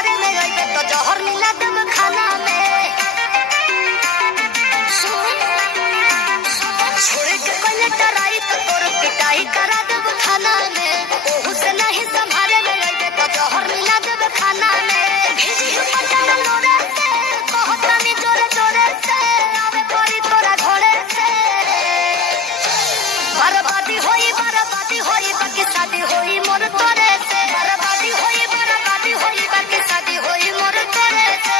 संभारे में अइबे तो जहर मिला देब खाना में। छोड़ के कइले टराई तो तोर पिटाई करा देब थाना में। ओहू से नहीं संभारे में अइबे तो जहर मिला देब खाना में। भेजी पटना लोरे से कहतानी जोरे जोरे से आवे परी तोरा घोड़े से। बर्बादी होई बाकी शादी होई मोर तोरे से। बर्बादी होई बाकी शादी होई मोर तोरे से।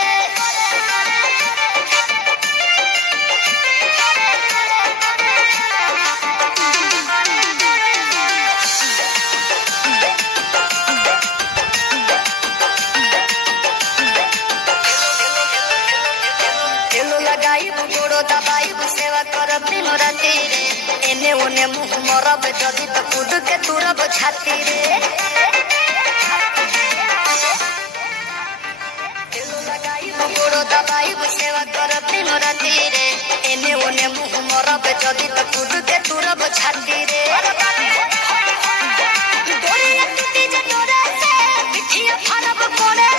तेलो लगाई गोड़ो दबाई सेवा करब दिनो राती रे। एने ओने मुंह मरब जदी तो कूद के तुरब छाती रे। तेलो लगाई गोड़ो दबाई सेवा करब दिनो राती रे। एने ओने मुंह मरब जदी तो कूद के तुरब छाती रे। डोरिया टूटी जे डोरे से पिठिया फाड़ब कोड़े